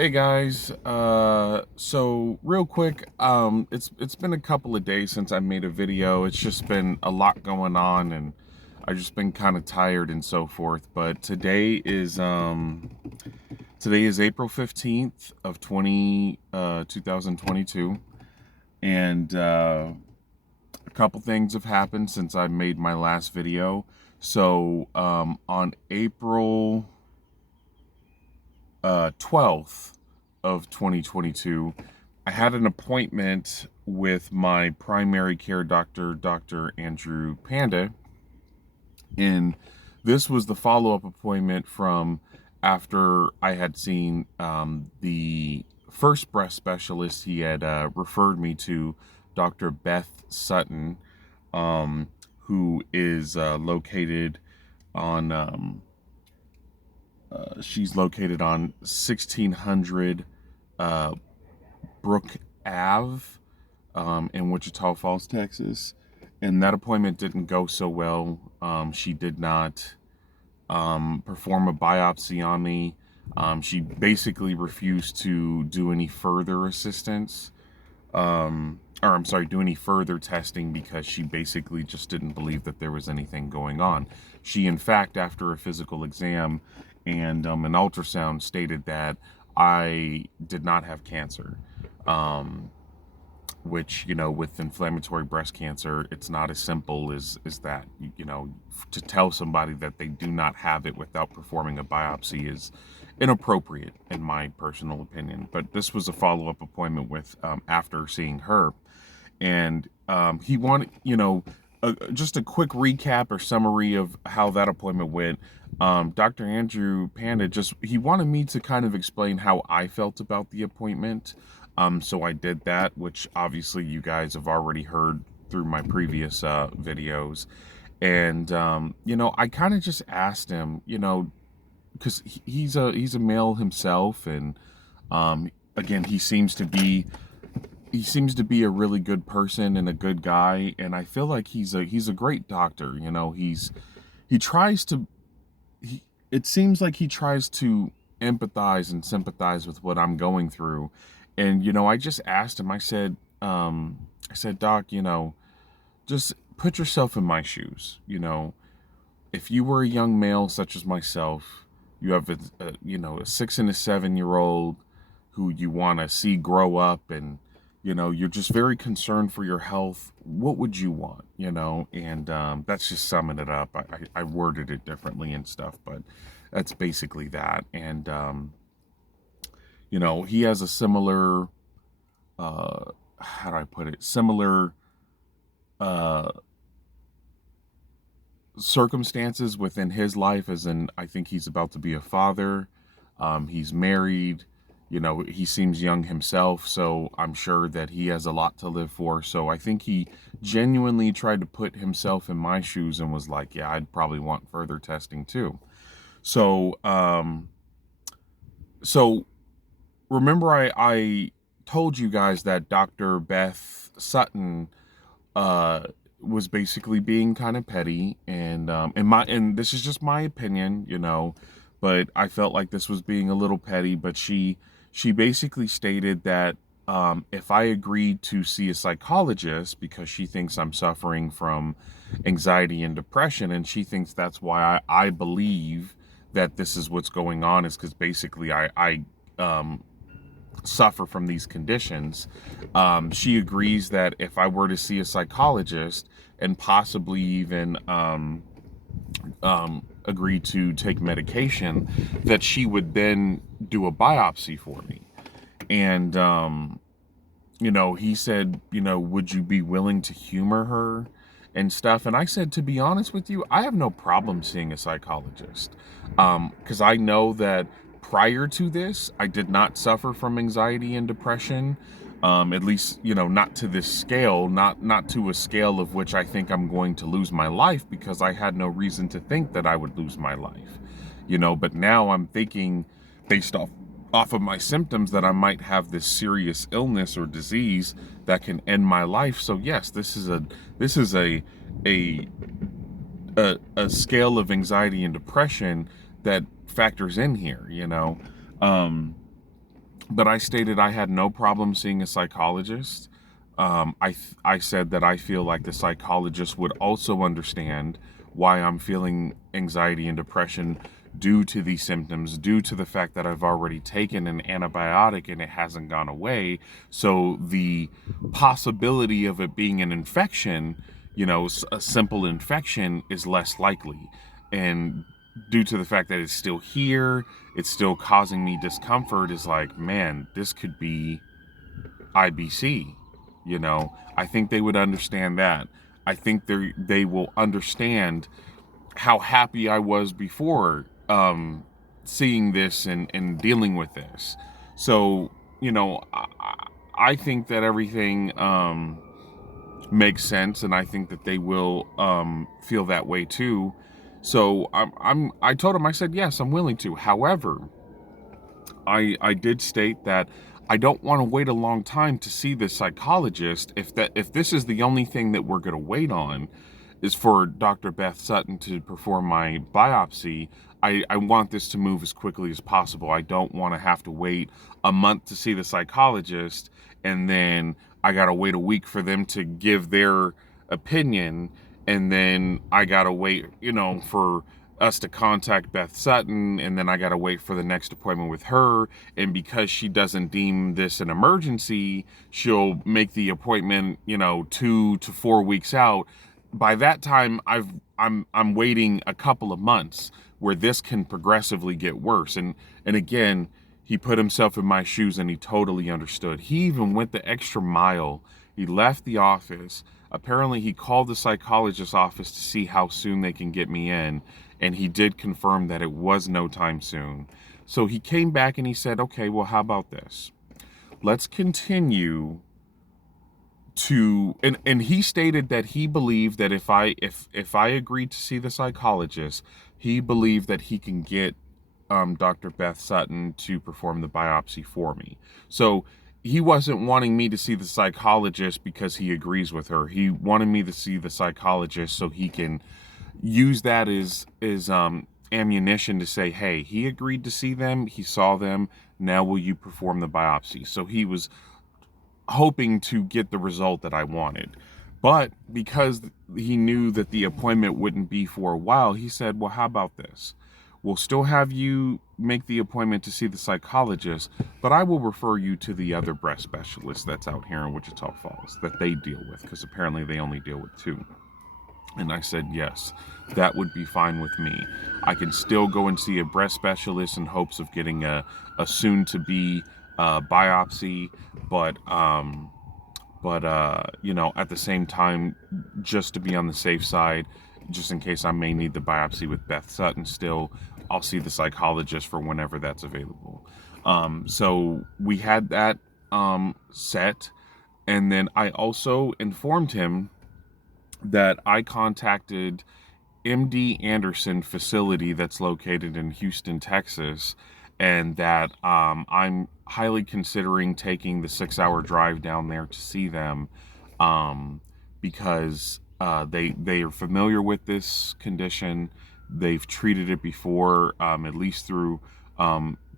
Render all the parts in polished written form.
Hey guys, so real quick, it's been a couple of days since I made a video. It's just been a lot going on, and I've just been kind of tired and so forth. But today is April 15th of 2022, and a couple things have happened since I made my last video. So on April 12th of 2022, I had an appointment with my primary care doctor, Dr. Andrew Pande, and this was the follow-up appointment from after I had seen the first breast specialist. He had referred me to Dr. Beth Sutton, who is located on she's located on 1600 Brook Ave in Wichita Falls, Texas. And that appointment didn't go so well. She did not perform a biopsy on me. She basically refused to do any further assistance, or I'm sorry, do any further testing, because she basically just didn't believe that there was anything going on. She, in fact, after a physical exam and an ultrasound, stated that I did not have cancer. Which, with inflammatory breast cancer, it's not as simple as that. To tell somebody that they do not have it without performing a biopsy is inappropriate, in my personal opinion. But this was a follow-up appointment with after seeing her, and he wanted, just a quick recap or summary of how that appointment went. Dr. Andrew Panda he wanted me to kind of explain how I felt about the appointment. So I did that, which obviously you guys have already heard through my previous videos. And I kind of just asked him, because he's a male himself, and again, he seems to be a really good person and a good guy, and I feel like he's a great doctor. He tries to he it seems like he tries to empathize and sympathize with what I'm going through. And I just asked him. I said, Doc, just put yourself in my shoes. If you were a young male such as myself, you have a 6 and a 7-year-old who you want to see grow up, and you're just very concerned for your health. What would you want? And that's just summing it up. I worded it differently and stuff, but that's basically that. And he has a similar, how do I put it, similar uh circumstances within his life, as in, I think he's about to be a father. He's married. He seems young himself, so I'm sure that he has a lot to live for. So I think he genuinely tried to put himself in my shoes and was like, yeah, I'd probably want further testing too. So um so remember, I told you guys that Dr. Beth Sutton uh was basically being kind of petty, and this is just my opinion, but I felt like this was being a little petty. But she basically stated that if I agreed to see a psychologist, because she thinks I'm suffering from anxiety and depression, and she thinks that's why I believe that this is what's going on, is because basically I suffer from these conditions. She agrees that if I were to see a psychologist and possibly even agree to take medication, that she would then do a biopsy for me. And he said, would you be willing to humor her and stuff? And I said, to be honest with you, I have no problem seeing a psychologist, because I know that prior to this, I did not suffer from anxiety and depression. At least, not to this scale, not to a scale of which I think I'm going to lose my life, because I had no reason to think that I would lose my life. But now I'm thinking, based off of my symptoms, that I might have this serious illness or disease that can end my life. So yes, this is a scale of anxiety and depression that factors in here. Um, But I stated I had no problem seeing a psychologist. I said that I feel like the psychologist would also understand why I'm feeling anxiety and depression due to these symptoms, due to the fact that I've already taken an antibiotic and it hasn't gone away. So the possibility of it being an infection, a simple infection, is less likely. And due to the fact that it's still here, it's still causing me discomfort, is like, man, this could be IBC. I think they would understand that. I think they will understand how happy I was before seeing this and dealing with this. So, I think that everything makes sense, and I think that they will feel that way too. So I told him, I said, yes, I'm willing to. However, I did state that I don't want to wait a long time to see the psychologist. If this is the only thing that we're going to wait on is for Dr. Beth Sutton to perform my biopsy, I want this to move as quickly as possible. I don't want to have to wait a month to see the psychologist, and then I got to wait a week for them to give their opinion, and then I got to wait, for us to contact Beth Sutton, and then I got to wait for the next appointment with her. And because she doesn't deem this an emergency, she'll make the appointment, 2 to 4 weeks out. By that time, I'm waiting a couple of months where this can progressively get worse. And again, he put himself in my shoes and he totally understood. He even went the extra mile. He left the office. Apparently, he called the psychologist's office to see how soon they can get me in, and he did confirm that it was no time soon. So he came back and he said, okay, well, how about this? Let's continue to, and he stated that he believed that if I agreed to see the psychologist, he believed that he can get Dr. Beth Sutton to perform the biopsy for me. So he wasn't wanting me to see the psychologist because he agrees with her. He wanted me to see the psychologist so he can use that as ammunition to say, hey, he agreed to see them, he saw them, now will you perform the biopsy? So he was hoping to get the result that I wanted. But because he knew that the appointment wouldn't be for a while, he said, well, how about this? We'll still have you make the appointment to see the psychologist, but I will refer you to the other breast specialist that's out here in Wichita Falls that they deal with, because apparently they only deal with 2. And I said, yes, that would be fine with me. I can still go and see a breast specialist in hopes of getting a soon-to-be biopsy, but at the same time, just to be on the safe side, just in case I may need the biopsy with Beth Sutton still, I'll see the psychologist for whenever that's available. So we had that set, and then I also informed him that I contacted MD Anderson facility that's located in Houston, Texas, and that I'm highly considering taking the 6-hour drive down there to see them, because they are familiar with this condition. They've treated it before, at least through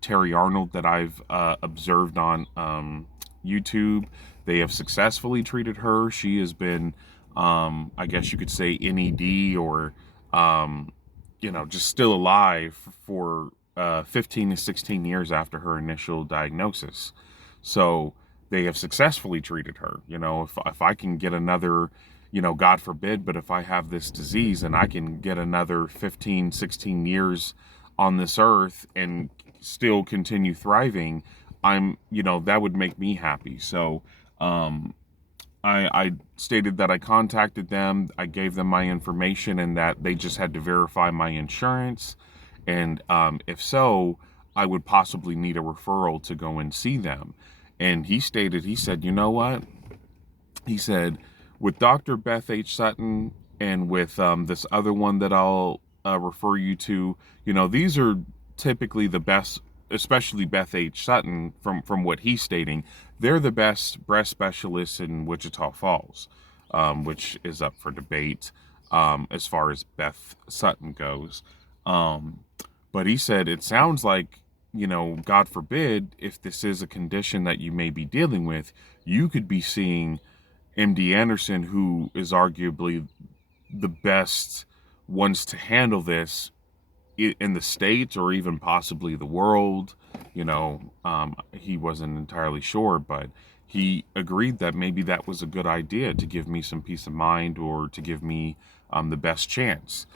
Terry Arnold that I've observed on YouTube. They have successfully treated her. She has been, I guess you could say, NED, or just still alive for 15 to 16 years after her initial diagnosis. So they have successfully treated her. If I can get another, God forbid, but if I have this disease and I can get another 15, 16 years on this earth and still continue thriving, that would make me happy. So I stated that I contacted them, I gave them my information, and that they just had to verify my insurance. And if so, I would possibly need a referral to go and see them. And he said, you know what? He said, with Dr. Beth H. Sutton and with this other one that I'll refer you to, these are typically the best, especially Beth H. Sutton, from what he's stating. They're the best breast specialists in Wichita Falls, which is up for debate as far as Beth Sutton goes. But he said, it sounds like God forbid, if this is a condition that you may be dealing with, you could be seeing MD Anderson, who is arguably the best ones to handle this in the States or even possibly the world. He wasn't entirely sure, but he agreed that maybe that was a good idea to give me some peace of mind, or to give me the best chance.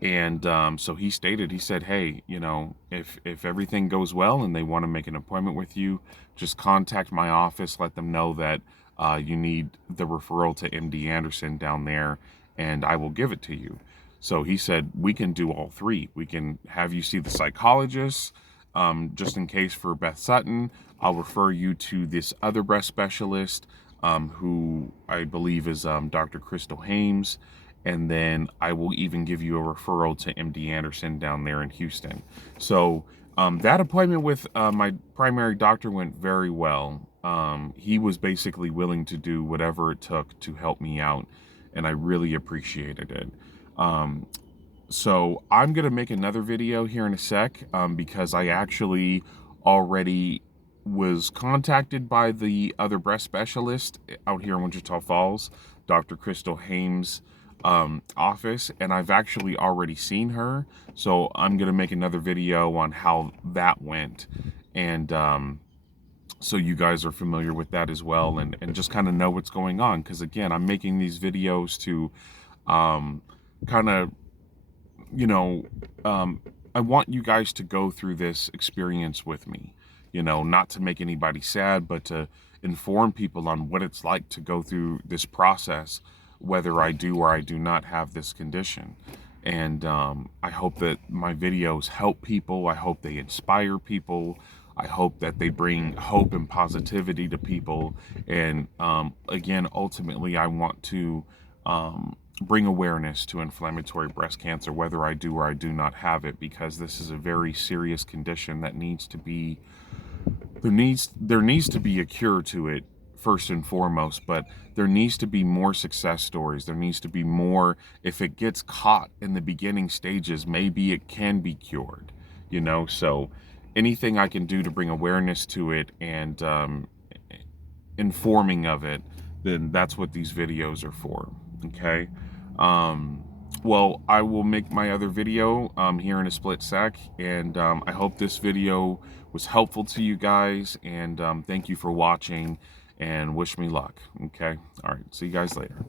And so he said, hey, if everything goes well and they want to make an appointment with you, just contact my office, let them know that you need the referral to MD Anderson down there, and I will give it to you. So he said, we can do all three. We can have you see the psychologist, just in case for Beth Sutton. I'll refer you to this other breast specialist, who I believe is Dr. Crystal Hames. And then I will even give you a referral to MD Anderson down there in Houston. So that appointment with my primary doctor went very well. He was basically willing to do whatever it took to help me out, and I really appreciated it. So I'm going to make another video here in a sec, because I actually already was contacted by the other breast specialist out here in Wichita Falls, Dr. Crystal Hames' office, and I've actually already seen her. So I'm going to make another video on how that went, and so you guys are familiar with that as well, and just kind of know what's going on, because again, I'm making these videos to kind of, I want you guys to go through this experience with me, not to make anybody sad, but to inform people on what it's like to go through this process, whether I do or I do not have this condition. And I hope that my videos help people. I hope they inspire people. I hope that they bring hope and positivity to people. And again, ultimately, I want to bring awareness to inflammatory breast cancer, whether I do or I do not have it, because this is a very serious condition that needs to be, there needs to be a cure to it, first and foremost, but there needs to be more success stories. There needs to be more, if it gets caught in the beginning stages, maybe it can be cured, so anything I can do to bring awareness to it and informing of it, then that's what these videos are for. Okay. Well, I will make my other video here in a split sec, and I hope this video was helpful to you guys, and thank you for watching, and wish me luck. Okay. All right. See you guys later.